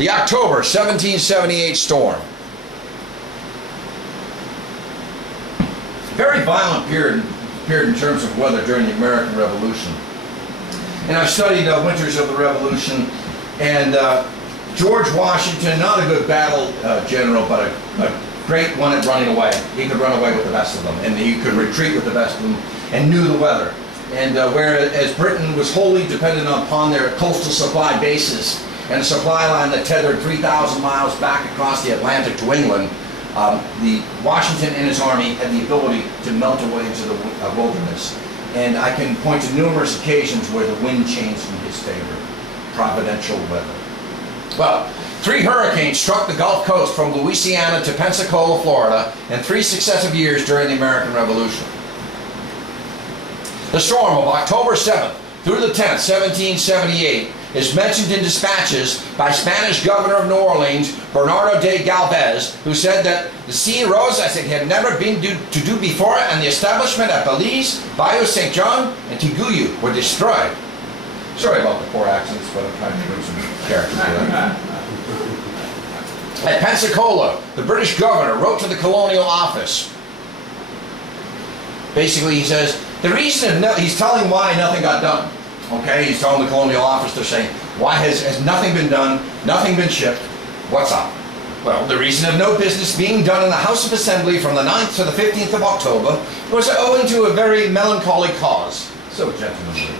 The October 1778 storm. Very violent period in terms of weather during the American Revolution. And I've studied winters of the Revolution, and George Washington, not a good battle general, but a great one at running away. He could run away with the best of them, and he could retreat with the best of them, and knew the weather. And whereas Britain was wholly dependent upon their coastal supply bases and a supply line that tethered 3,000 miles back across the Atlantic to England, the Washington and his army had the ability to melt away into the wilderness. And I can point to numerous occasions where the wind changed in his favor. Providential weather. Well, 3 hurricanes struck the Gulf Coast from Louisiana to Pensacola, Florida, in 3 successive years during the American Revolution. The storm of October 7th through the 10th, 1778, is mentioned in dispatches by Spanish Governor of New Orleans, Bernardo de Galvez, who said that the sea rose as it had never been to do before, and the establishment at Belize, Bayou St. John, and Tiguyu were destroyed. Sorry about the poor accents, but I'm trying to bring some character to that. At Pensacola, the British governor wrote to the colonial office. Basically, he says, the reason he's telling why nothing got done. Okay, he's telling the colonial office, they're saying, why has nothing been done, nothing been shipped, what's up? Well, the reason of no business being done in the House of Assembly from the 9th to the 15th of October was owing to a very melancholy cause. So gentlemanly.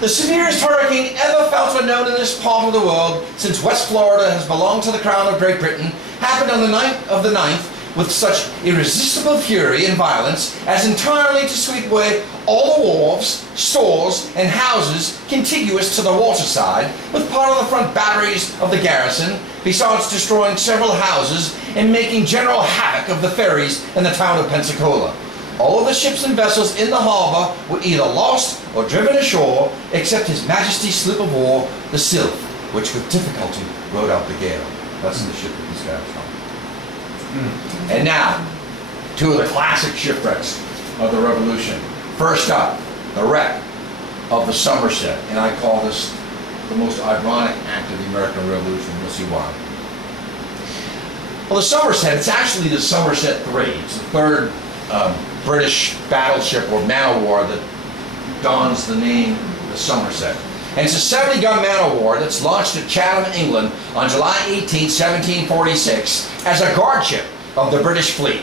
The severest hurricane ever felt or known in this part of the world, since West Florida has belonged to the Crown of Great Britain, happened on the 9th of the 9th with such irresistible fury and violence as entirely to sweep away all the wharves, stores, and houses contiguous to the waterside, with part of the front batteries of the garrison, besides destroying several houses and making general havoc of the ferries in the town of Pensacola. All of the ships and vessels in the harbor were either lost or driven ashore, except His Majesty's sloop of war, the Sylph, which with difficulty rode out the gale. That's the ship that these guys found. And now, 2 of the classic shipwrecks of the Revolution. First up, the wreck of the Somerset. And I call this the most ironic act of the American Revolution. You'll see why. Well, the Somerset, it's actually the Somerset III. It's the 3rd British battleship or man-of-war that dons the name the Somerset. And it's a 70-gun man-of-war that's launched at Chatham, England on July 18, 1746 as a guardship of the British fleet.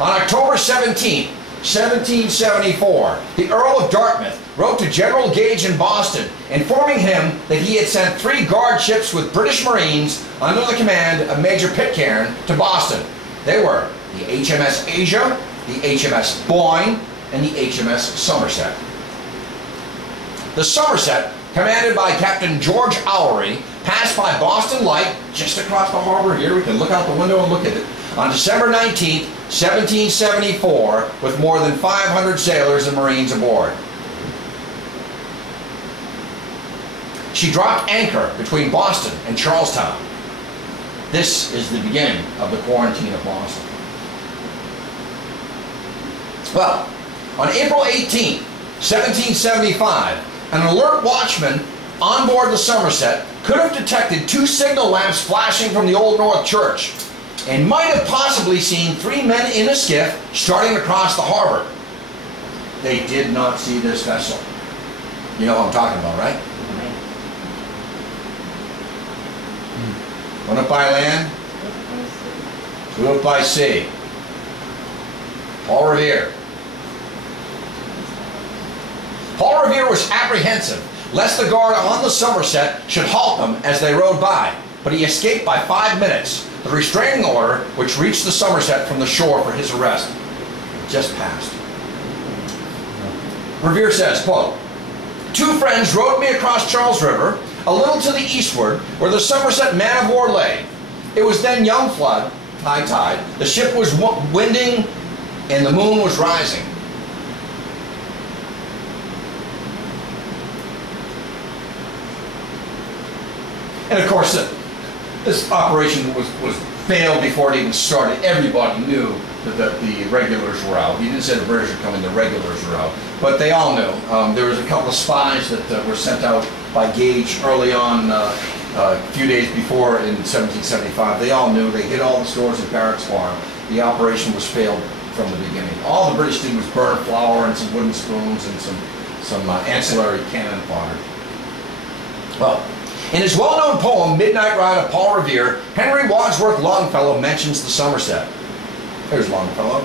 On October 17, 1774, the Earl of Dartmouth wrote to General Gage in Boston, informing him that he had sent 3 guardships with British Marines under the command of Major Pitcairn to Boston. They were the HMS Asia, the HMS Boyne, and the HMS Somerset. The Somerset, commanded by Captain George Owlery, passed by Boston Light, just across the harbor here. We can look out the window and look at it, on December 19, 1774, with more than 500 sailors and Marines aboard. She dropped anchor between Boston and Charlestown. This is the beginning of the quarantine of Boston. Well, on April 18, 1775, an alert watchman on board the Somerset could have detected 2 signal lamps flashing from the Old North Church and might have possibly seen 3 men in a skiff starting across the harbor. They did not see this vessel. You know what I'm talking about, right? One up by land, 2 up by sea. Paul Revere. Paul Revere was apprehensive lest the guard on the Somerset should halt them as they rode by, but he escaped by 5 minutes. The restraining order, which reached the Somerset from the shore for his arrest, just passed. Revere says, quote, 2 friends rowed me across Charles River, a little to the eastward, where the Somerset man-of-war lay. It was then young flood, high tide. The ship was winding, and the moon was rising. And of course, this operation was failed before it even started. Everybody knew that the regulars were out. He didn't say the British were coming, the regulars were out. But they all knew. There was a couple of spies that were sent out by Gage early on, a few days before in 1775. They all knew. They hit all the stores at Barracks Farm. The operation was failed from the beginning. All the British did was burn flour and some wooden spoons and some ancillary cannon fodder. Well, in his well-known poem, Midnight Ride of Paul Revere, Henry Wadsworth Longfellow mentions the Somerset. There's Longfellow.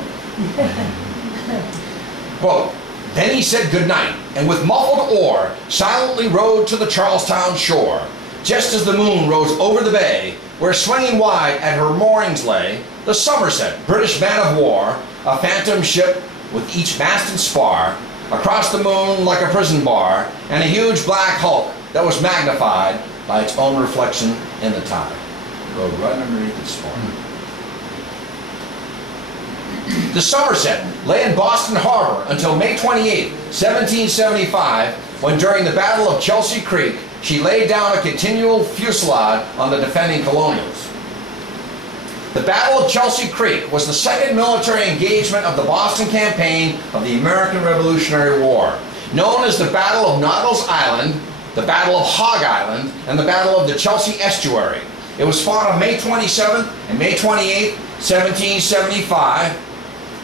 Quote, "Then he said good night, and with muffled oar silently rowed to the Charlestown shore. Just as the moon rose over the bay, where swinging wide at her moorings lay, the Somerset, British man of war, a phantom ship with each mast and spar, across the moon like a prison bar, and a huge black hulk that was magnified by its own reflection in the tide." Rode right underneath its spar. The Somerset lay in Boston Harbor until May 28, 1775, when during the Battle of Chelsea Creek, she laid down a continual fusillade on the defending colonials. The Battle of Chelsea Creek was the second military engagement of the Boston campaign of the American Revolutionary War, known as the Battle of Nautils Island, the Battle of Hog Island, and the Battle of the Chelsea Estuary. It was fought on May 27th and May 28th, 1775,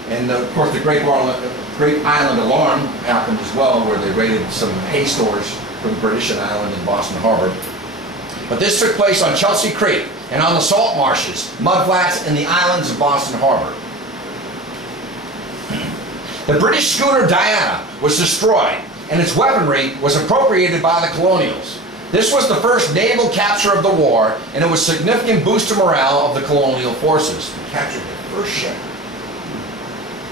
and of course the Great Island Alarm happened as well, where they raided some hay stores for the British in Ireland and Boston Harbor. But this took place on Chelsea Creek and on the salt marshes, mudflats, and the islands of Boston Harbor. The British schooner Diana was destroyed, and its weaponry was appropriated by the colonials. This was the first naval capture of the war, and it was a significant boost to morale of the colonial forces. They captured the first ship,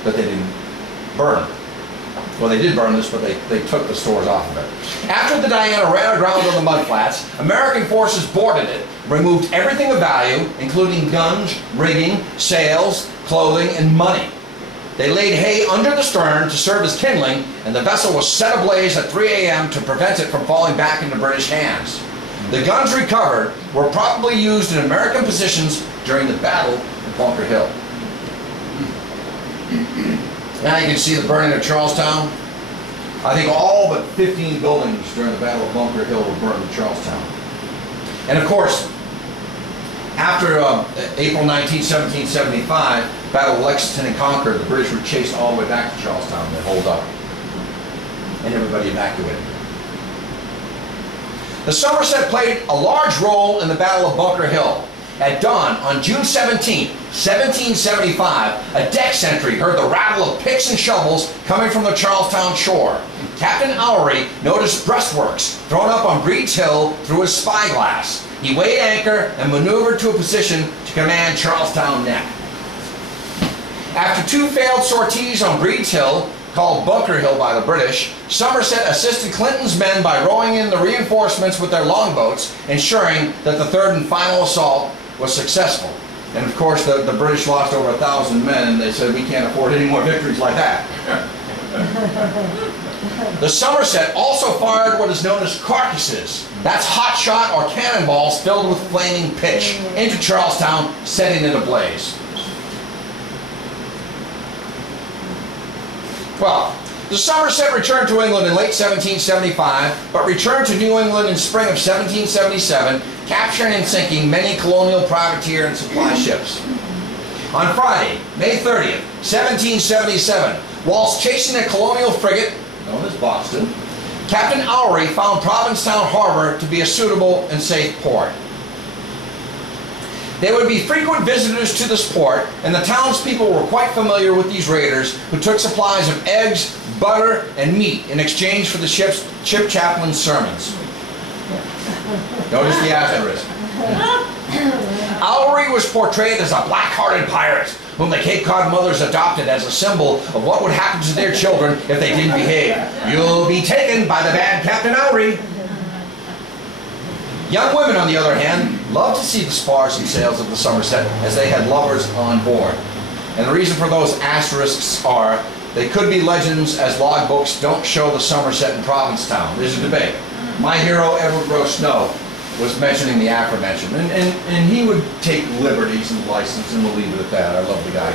but they didn't burn. Well, they did burn this, but they took the stores off of it. After the Diana ran aground on the mudflats, American forces boarded it, removed everything of value, including guns, rigging, sails, clothing, and money. They laid hay under the stern to serve as kindling, and the vessel was set ablaze at 3 a.m. to prevent it from falling back into British hands. The guns recovered were probably used in American positions during the Battle of Bunker Hill. Now you can see the burning of Charlestown. I think all but 15 buildings during the Battle of Bunker Hill were burned in Charlestown. And of course, after April 19, 1775, Battle of Lexington and Concord, the British were chased all the way back to Charlestown. They holed up, and everybody evacuated. The Somerset played a large role in the Battle of Bunker Hill. At dawn on June 17, 1775, a deck sentry heard the rattle of picks and shovels coming from the Charlestown shore. Captain Oury noticed breastworks thrown up on Breed's Hill through his spyglass. He weighed anchor and maneuvered to a position to command Charlestown Neck. After two failed sorties on Breed's Hill, called Bunker Hill by the British, Somerset assisted Clinton's men by rowing in the reinforcements with their longboats, ensuring that the third and final assault was successful. And of course the British lost over 1,000 men, and they said, we can't afford any more victories like that. The Somerset also fired what is known as carcasses. That's hot shot or cannonballs filled with flaming pitch into Charlestown, setting it ablaze. Well, the Somerset returned to England in late 1775, but returned to New England in spring of 1777, capturing and sinking many colonial privateer and supply ships. On Friday, May 30th, 1777, whilst chasing a colonial frigate, known as Boston, Captain Oury found Provincetown Harbor to be a suitable and safe port. They would be frequent visitors to this port, and the townspeople were quite familiar with these raiders, who took supplies of eggs, butter, and meat in exchange for the ship chaplain's sermons. Notice the asterisk. Oury was portrayed as a black-hearted pirate, whom the Cape Cod mothers adopted as a symbol of what would happen to their children if they didn't behave. You'll be taken by the bad Captain Oury. Young women, on the other hand, loved to see the spars and sails of the Somerset, as they had lovers on board. And the reason for those asterisks are, they could be legends, as logbooks don't show the Somerset in Provincetown. There's a debate. My hero, Edward Rowe Snow, was mentioning the aforementioned, and he would take liberties and license, and we'll leave it at that. I love the guy.